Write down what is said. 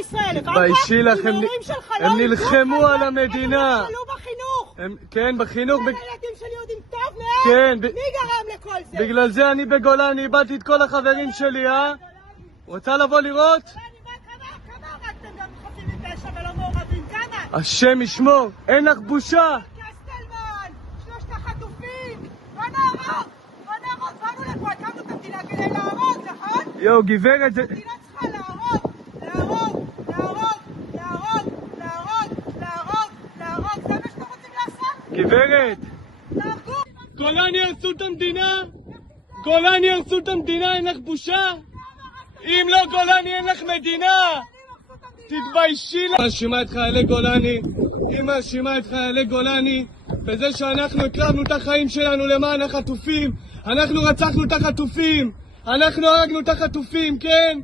ישראל. תתביישי לך, הם נלחמו על המדינה. הם נלחמו בחינוך. כן, בחינוך. הילדים שלי יודעים טוב מאוד. כן. מי גרם לכל זה? בגלל זה אני בגולני, איבדתי את כל החברים שלי, רוצה לבוא לראות? כמה הרגתם גם חפים מפשע ולא מעורבים? כמה? השם ישמור, אין לך בושה. קסטלמן, 3 החטופים. בוא נהרוג. באנו לפה, הקמנו את המדינה כדי להרוג, נכון? יואו, גברת, זה... המדינה צריכה להרוג. זה מה שאתם רוצים לעשות? גברת. תהרגו. גולני הרסו את המדינה? גולני הרסו את המדינה, אין לך בושה? אם לא גולני אין לך מדינה! תתביישי לך! מאשימה את חיילי גולני, היא מאשימה את חיילי גולני בזה שאנחנו הקרבנו את החיים שלנו למען החטופים. אנחנו רצחנו את החטופים, אנחנו הרגנו את החטופים, כן?